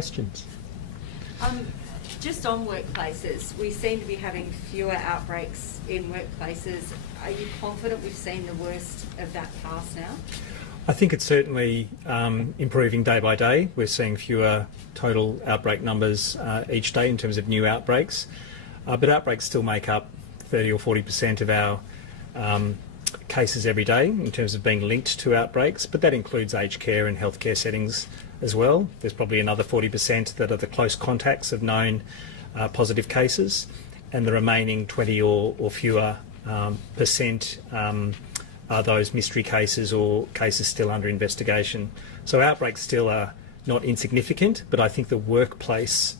questions. Just on workplaces, we seem to be having fewer outbreaks in workplaces. Are you confident we've seen the worst of that pass now? I think it's certainly improving day by day. We're seeing fewer total outbreak numbers each day in terms of new outbreaks, but outbreaks still make up 30 or 40% of our cases every day in terms of being linked to outbreaks, but that includes aged care and healthcare settings as well. There's probably another 40% that are the close contacts of known positive cases, and the remaining 20 or fewer percent are those mystery cases or cases still under investigation. So outbreaks still are not insignificant, but I think the workplace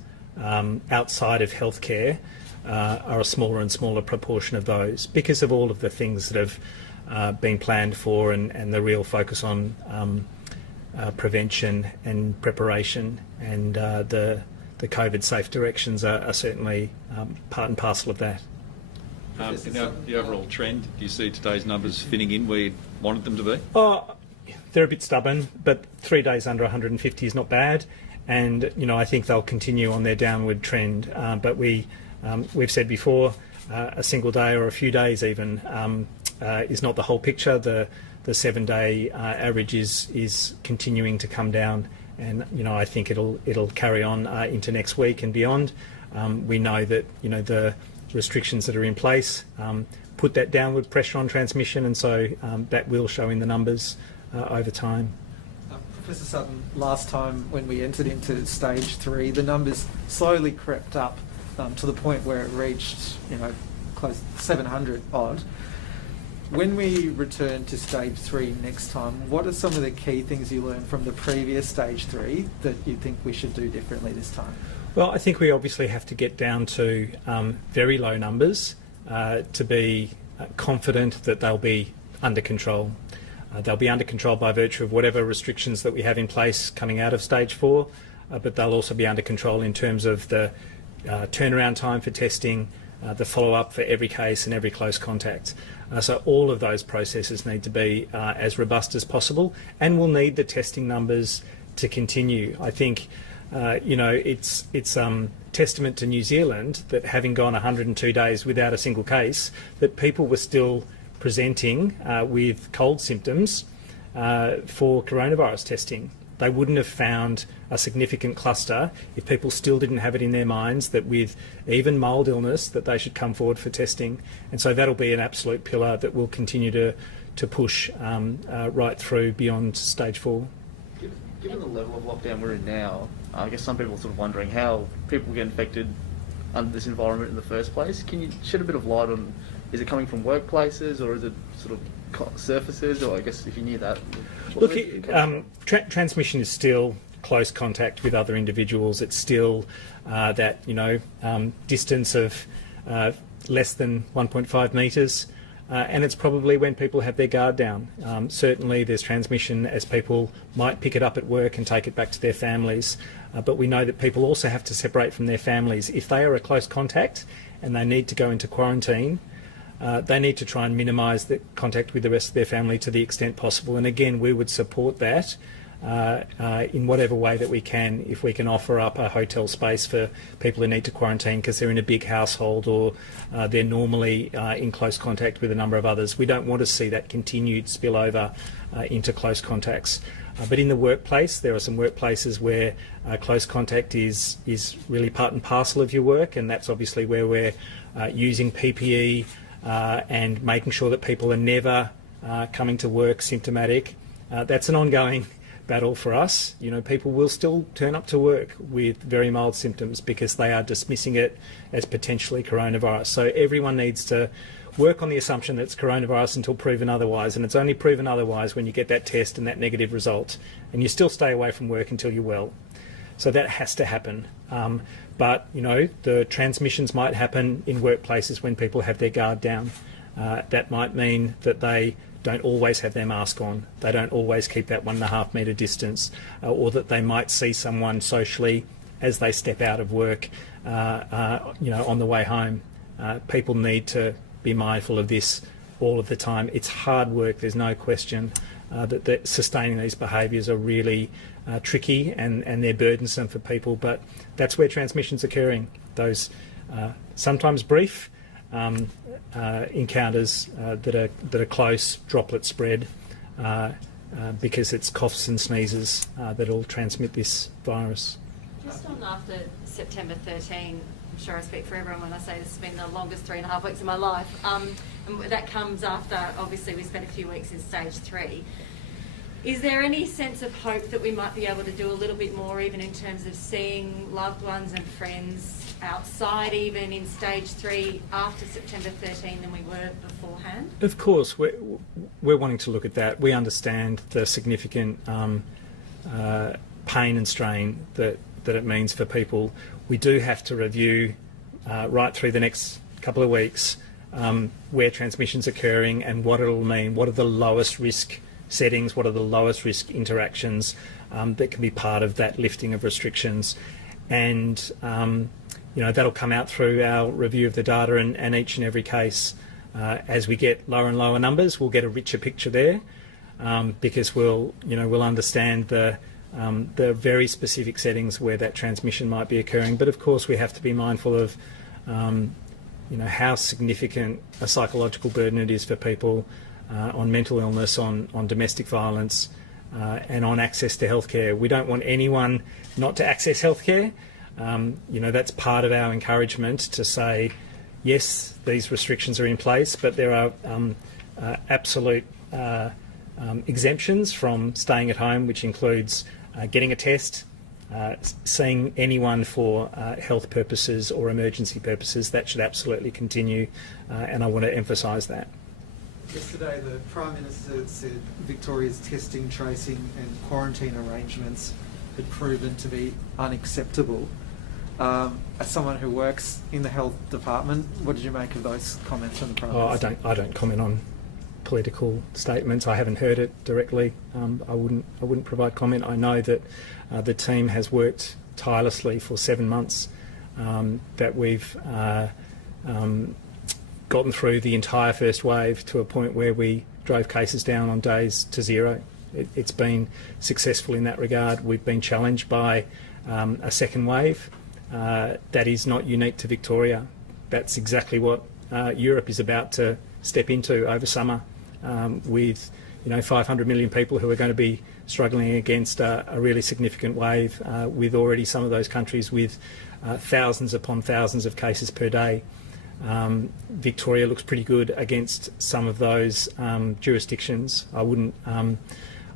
outside of healthcare are a smaller and smaller proportion of those because of all of the things that have been planned for and the real focus on prevention and preparation, and the COVID safe directions are certainly part and parcel of that. The overall trend, do you see today's numbers fitting in where you wanted them to be? They're a bit stubborn, but 3 days under 150 is not bad, and I think they'll continue on their downward trend. But we've said before, a single day or a few days even is not the whole picture. The 7-day average is continuing to come down, and I think it'll carry on into next week and beyond. We know that the restrictions that are in place put that downward pressure on transmission, and so that will show in the numbers over time. Professor Sutton, last time when we entered into stage 3, the numbers slowly crept up to the point where it reached, close to 700 odd. When we return to stage 3 next time, what are some of the key things you learned from the previous stage 3 that you think we should do differently this time? Well, I think we obviously have to get down to very low numbers to be confident that they'll be under control. They'll be under control by virtue of whatever restrictions that we have in place coming out of stage 4, but they'll also be under control in terms of the turnaround time for testing, the follow-up for every case and every close contact. So all of those processes need to be as robust as possible, and we'll need the testing numbers to continue. I think it's testament to New Zealand that, having gone 102 days without a single case, that people were still presenting with cold symptoms for coronavirus testing. They wouldn't have found a significant cluster if people still didn't have it in their minds that with even mild illness that they should come forward for testing. And so that'll be an absolute pillar that will continue to push right through beyond stage 4. Given the level of lockdown we're in now, I guess some people are sort of wondering how people get infected under this environment in the first place. Can you shed a bit of light on, is it coming from workplaces or is it sort of surfaces, or I guess if you knew that? Look, transmission is still close contact with other individuals. It's still that distance of less than 1.5 metres, and it's probably when people have their guard down. Certainly there's transmission as people might pick it up at work and take it back to their families, but we know that people also have to separate from their families. If they are a close contact and they need to go into quarantine, they need to try and minimise the contact with the rest of their family to the extent possible. And again, we would support that in whatever way that we can, if we can offer up a hotel space for people who need to quarantine because they're in a big household or they're normally in close contact with a number of others. We don't want to see that continued spillover into close contacts. But in the workplace, there are some workplaces where close contact is really part and parcel of your work, and that's obviously where we're using PPE and making sure that people are never coming to work symptomatic. That's an ongoing battle for us. People will still turn up to work with very mild symptoms because they are dismissing it as potentially coronavirus. So everyone needs to work on the assumption that it's coronavirus until proven otherwise, and it's only proven otherwise when you get that test and that negative result, and you still stay away from work until you're well. So that has to happen. But the transmissions might happen in workplaces when people have their guard down. That might mean that they don't always have their mask on, they don't always keep that 1.5 metre distance, or that they might see someone socially as they step out of work, on the way home. People need to be mindful of this all of the time. It's hard work, there's no question that sustaining these behaviours are really tricky and they're burdensome for people, but that's where transmission's occurring. Those sometimes brief encounters that are close, droplet spread, because it's coughs and sneezes that'll transmit this virus. Just on after September 13, I'm sure I speak for everyone when I say this has been the longest 3.5 weeks of my life. And that comes after, obviously, we spent a few weeks in stage 3. Is there any sense of hope that we might be able to do a little bit more, even in terms of seeing loved ones and friends outside, even in stage 3 after September 13 than we were beforehand? Of course, we're wanting to look at that. We understand the significant pain and strain that it means for people. We do have to review right through the next couple of weeks where transmission's occurring and what it'll mean. What are the lowest risk settings? What are the lowest risk interactions that can be part of that lifting of restrictions? And that'll come out through our review of the data and each and every case. As we get lower and lower numbers, we'll get a richer picture there because we'll understand the very specific settings where that transmission might be occurring. But of course, we have to be mindful of how significant a psychological burden it is for people on mental illness, on domestic violence, and on access to healthcare. We don't want anyone not to access healthcare. That's part of our encouragement to say, yes, these restrictions are in place, but there are absolute exemptions from staying at home, which includes getting a test, seeing anyone for health purposes or emergency purposes. That should absolutely continue, and I want to emphasise that. Yesterday, the Prime Minister said Victoria's testing, tracing and quarantine arrangements had proven to be unacceptable. As someone who works in the health department, what did you make of those comments from the Prime Minister? I don't comment on political statements. I haven't heard it directly. I wouldn't provide comment. I know that the team has worked tirelessly for 7 months. That we've gotten through the entire first wave to a point where we drove cases down on days to 0. It's been successful in that regard. We've been challenged by a second wave. That is not unique to Victoria. That's exactly what Europe is about to step into over summer, with 500 million people who are going to be struggling against a really significant wave, with already some of those countries with thousands upon thousands of cases per day. Victoria looks pretty good against some of those jurisdictions. I wouldn't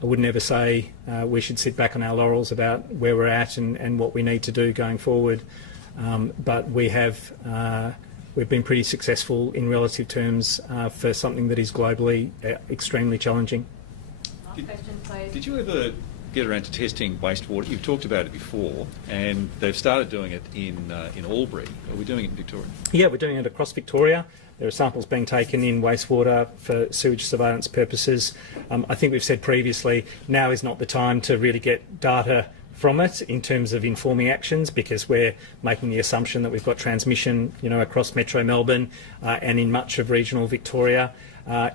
ever say we should sit back on our laurels about where we're at and what we need to do going forward. But we've been pretty successful in relative terms for something that is globally extremely challenging. Last question, please. Did you ever get around to testing wastewater? You've talked about it before, and they've started doing it in Albury. Are we doing it in Victoria? Yeah, we're doing it across Victoria. There are samples being taken in wastewater for sewage surveillance purposes. I think we've said previously, now is not the time to really get data from it in terms of informing actions, because we're making the assumption that we've got transmission, across Metro Melbourne and in much of regional Victoria.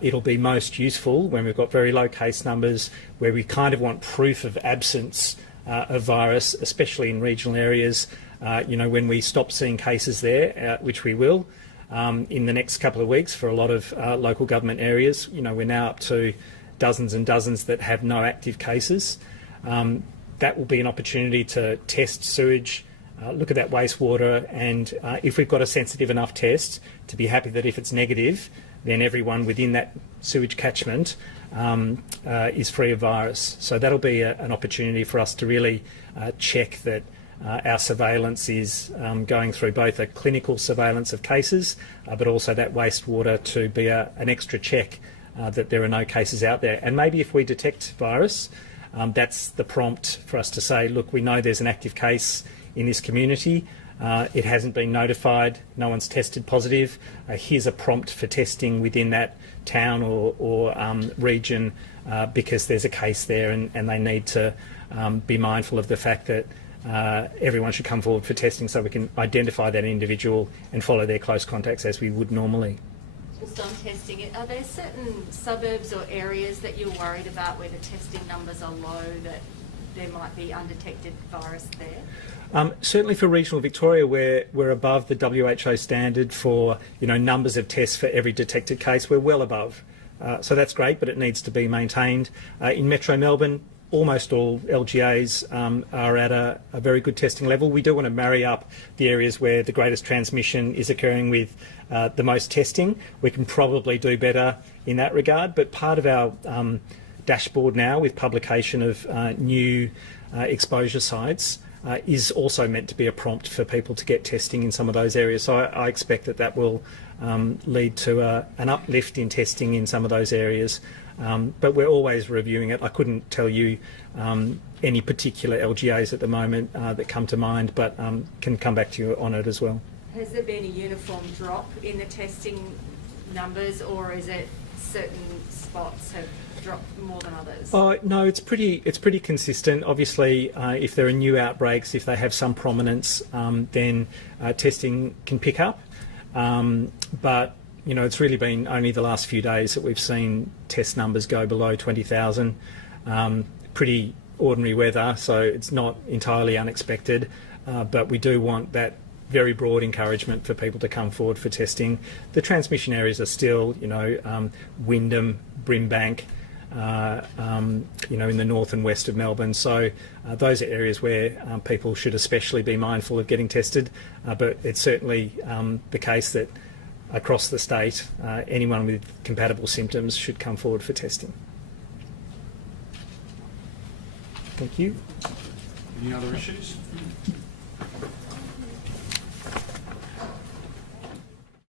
It'll be most useful when we've got very low case numbers, where we kind of want proof of absence of virus, especially in regional areas. When we stop seeing cases there, which we will in the next couple of weeks for a lot of local government areas. We're now up to dozens and dozens that have no active cases. That will be an opportunity to test sewage, look at that wastewater, and if we've got a sensitive enough test, to be happy that if it's negative, then everyone within that sewage catchment is free of virus. So that'll be an opportunity for us to really check that our surveillance is going through both a clinical surveillance of cases, but also that wastewater to be an extra check that there are no cases out there. And maybe if we detect virus, that's the prompt for us to say, look, we know there's an active case in this community. It hasn't been notified. No one's tested positive. Here's a prompt for testing within that town or region because there's a case there, and they need to be mindful of the fact that everyone should come forward for testing so we can identify that individual and follow their close contacts as we would normally. Just on testing, are there certain suburbs or areas that you're worried about where the testing numbers are low that there might be undetected virus there? Certainly for regional Victoria, we're above the WHO standard for numbers of tests for every detected case. We're well above, so that's great, but it needs to be maintained. In Metro Melbourne, almost all LGAs are at a very good testing level. We do want to marry up the areas where the greatest transmission is occurring with the most testing. We can probably do better in that regard, but part of our dashboard now with publication of new exposure sites is also meant to be a prompt for people to get testing in some of those areas. So I expect that will lead to an uplift in testing in some of those areas. But we're always reviewing it. I couldn't tell you any particular LGAs at the moment that come to mind, but can come back to you on it as well. Has there been a uniform drop in the testing numbers, or is it certain spots have dropped more than others? No, it's pretty consistent. Obviously, if there are new outbreaks, if they have some prominence, then testing can pick up. But it's really been only the last few days that we've seen test numbers go below 20,000. Pretty ordinary weather, so it's not entirely unexpected. But we do want that very broad encouragement for people to come forward for testing. The transmission areas are still, Wyndham, Brimbank, in the north and west of Melbourne. So those are areas where people should especially be mindful of getting tested. But it's certainly the case that across the state, anyone with compatible symptoms should come forward for testing. Thank you. Any other issues?